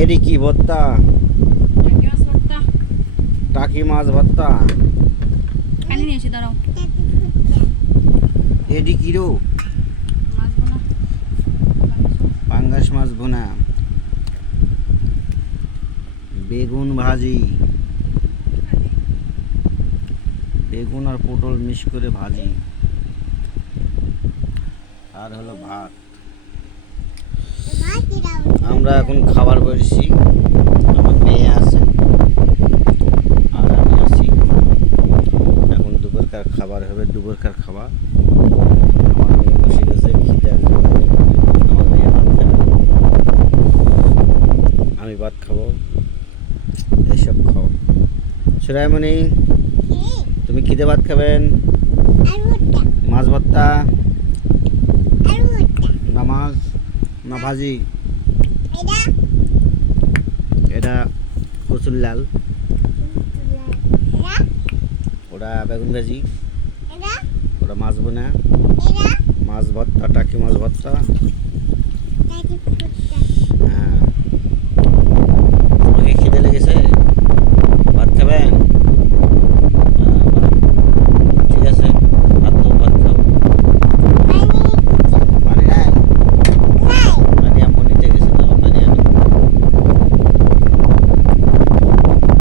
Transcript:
এডি কি ভর্তা? টাকি মাছ ভর্তা। এডি কি রো? পাঙ্গাস মাছ ভুনা, বেগুন ভাজি, বেগুন আর পটল মিক্স করে ভাজি, আর হলো ভাত। আমরা এখন খাবার বসেছি, আমার মেয়ে আছে আর আমি আছি। এখন দুপুরকার খাবার হবে, দুপুরকার খাবার। আমার মেয়ে বসে গেছে খিদার জ্বালায়, আমার মেয়ে ভাত খাবে, আমি ভাত খাবো, এসব খাও। সুরাইমণি, তুমি খিদে ভাত খাবেন? মাছ ভর্তা না মাছ না ভাজি? এটা কচুর লাল, ওটা বেগুন ভাজি, ওটা মাছ বোনা, মাছ ভর্তা, টাকি মাছ ভর্তা। হ্যাঁ।